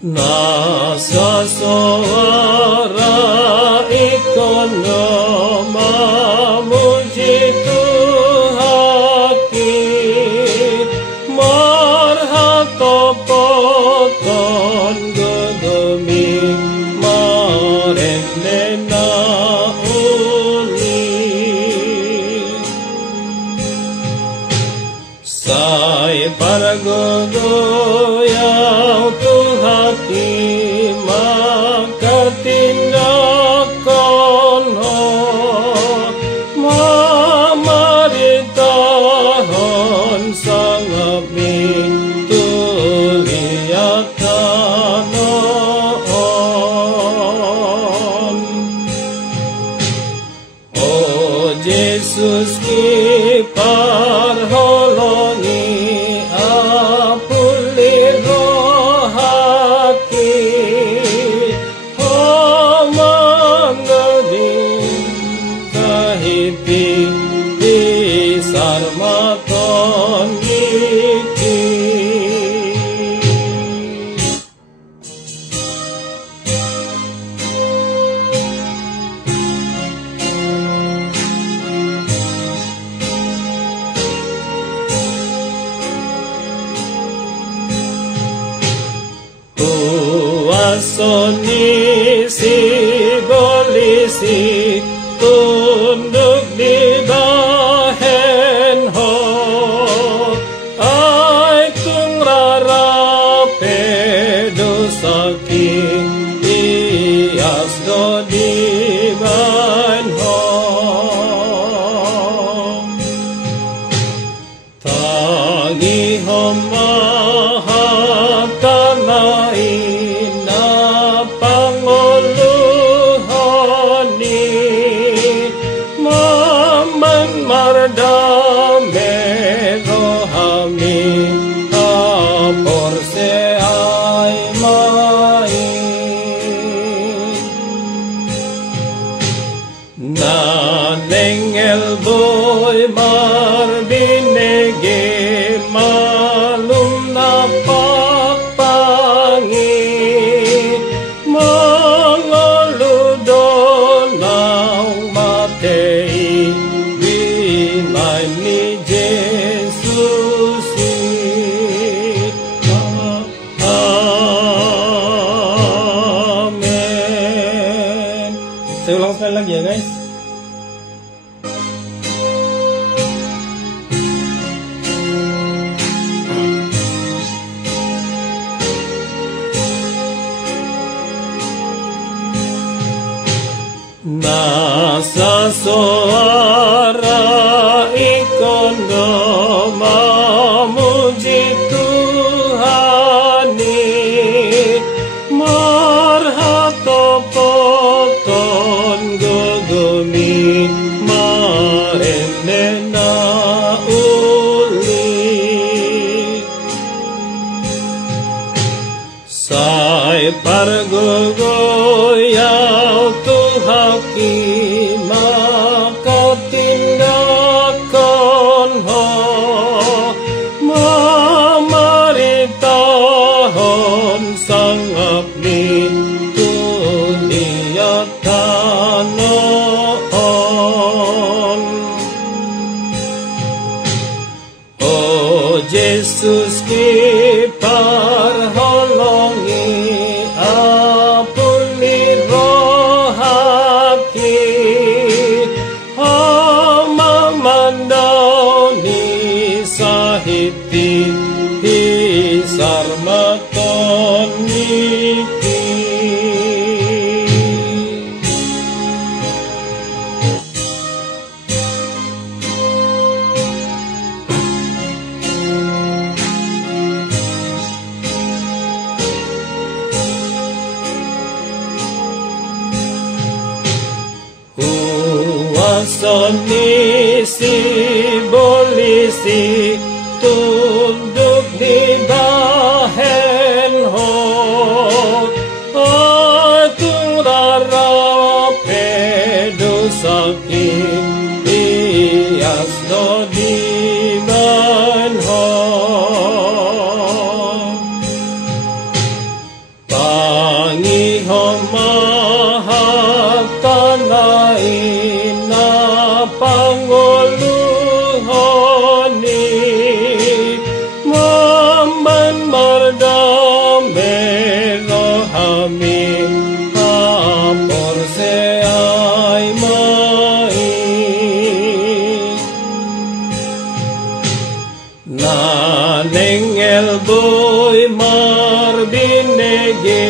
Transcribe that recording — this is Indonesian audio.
Nasa suara ikon memuji Tuhan marhata poton gegemi marendena uli sai pargogo yang Tuhan maka tindakan mamaritahan sangat tuliakan Oh Yesus ki parholongi apuli rohaki oh mangeding kahiti di sarmaton iki Soni si bolisi tunduk di bahen ho ai kung rara pedo saki ias do di bahen ho tangi homa hatanai mardame rohami apor se ai mai na nengel boy marbinege malum na papangi mangoludon nang matei ni Yesus Amen. Saya ulang sekali lagi ya guys. Nasa suara ikon memuji Tuhan marhata poton gegemi marendena uli sai pargogo yang Tuhan maka tindakan mamaritahan sangat tuliakan Oh Yesus ki parholongi apuni rohaki mamandani sahiti di sarmaton iki Soni si bolisi tunduk di bahen ho atung rara pedo sakit ias do di bahen ho Ihomahagtanain na panguluhoni Mamban mardame rohamin Kapor se ay mai Naneng elboy marbinege